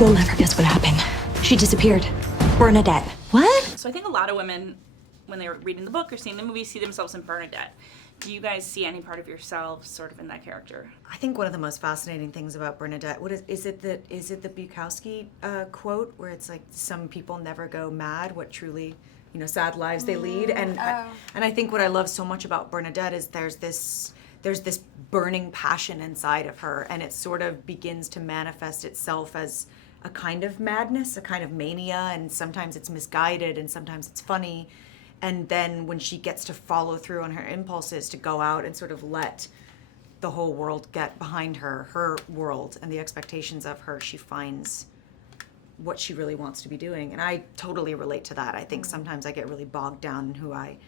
You'll never guess what happened. She disappeared. Bernadette. What? So I think a lot of women, when they're reading the book or seeing the movie, see themselves in Bernadette. Do you guys see any part of yourselves sort of in that character? I think one of the most fascinating things about Bernadette, is it the Bukowski quote where it's like, some people never go mad, what truly, sad lives they lead. And I think what I love so much about Bernadette is there's this burning passion inside of her, and it sort of begins to manifest itself as a kind of madness, a kind of mania, and sometimes it's misguided and sometimes it's funny. And then when she gets to follow through on her impulses to go out and sort of let the whole world get behind her world and the expectations of her, she finds what she really wants to be doing. And I totally relate to that. I think sometimes I get really bogged down in who I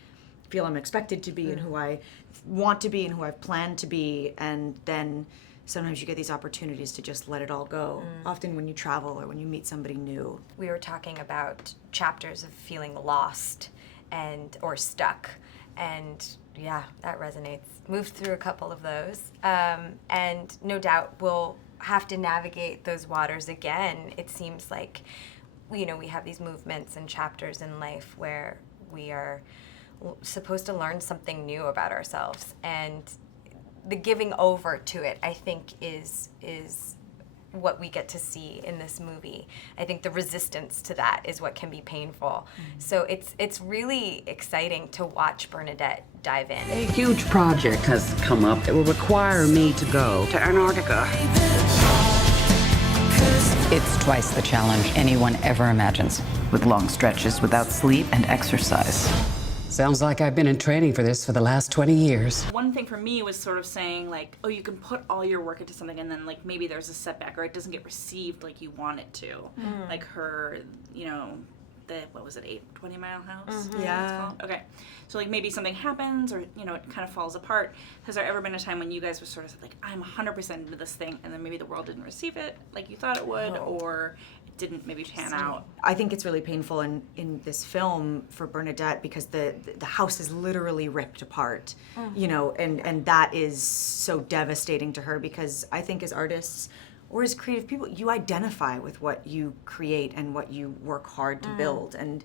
feel I'm expected to be and who I want to be and who I've planned to be. And then sometimes you get these opportunities to just let it all go. Often when you travel or when you meet somebody new. We were talking about chapters of feeling lost or stuck, and yeah, that resonates. Moved through a couple of those, and no doubt we'll have to navigate those waters again. It seems like, we have these movements and chapters in life where we are supposed to learn something new about ourselves, and the giving over to it, I think, is what we get to see in this movie. I think the resistance to that is what can be painful. So it's really exciting to watch Bernadette dive in. A huge project has come up that will require me to go to Antarctica. It's twice the challenge anyone ever imagines, with long stretches without sleep and exercise. Sounds like I've been in training for this for the last 20 years. One thing for me was sort of saying, like, oh, you can put all your work into something and then, like, maybe there's a setback or it doesn't get received like you want it to. Like her, what was it, 20 Mile House? Yeah. Okay. So, like, maybe something happens or, it kind of falls apart. Has there ever been a time when you guys were sort of like, I'm 100% into this thing, and then maybe the world didn't receive it like you thought it would, or it didn't maybe pan out? I think it's really painful in this film for Bernadette because the house is literally ripped apart, and that is so devastating to her because I think as artists or as creative people, you identify with what you create and what you work hard to build. And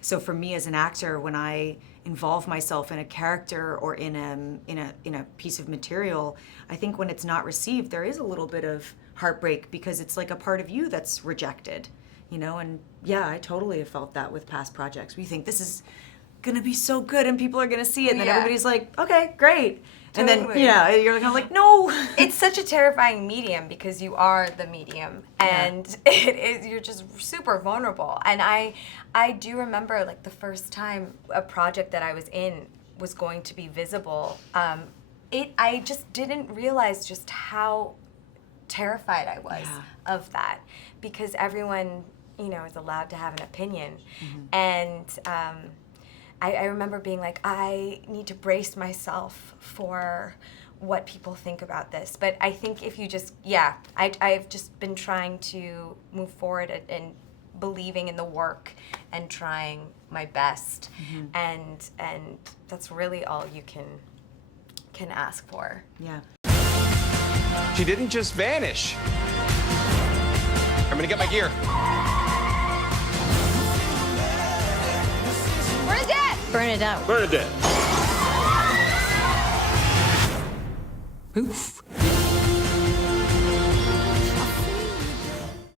so for me as an actor, when I involve myself in a character or in a piece of material, I think when it's not received, there is a little bit of heartbreak because it's like a part of you that's rejected, and yeah, I totally have felt that with past projects. We think this is gonna be so good and people are gonna see it, and then everybody's like, okay, great. Totally. And then, you're kind of like, no. It's such a terrifying medium because you are the medium, and you're just super vulnerable. And I do remember, like, the first time a project that I was in was going to be visible, I just didn't realize just how terrified I was of that, because everyone, is allowed to have an opinion. And I remember being like, I need to brace myself for what people think about this. But I think if you just, I've just been trying to move forward and believing in the work and trying my best. And that's really all you can ask for. Yeah. She didn't just vanish. I'm gonna get my gear. Bernadette. Bernadette. Poof.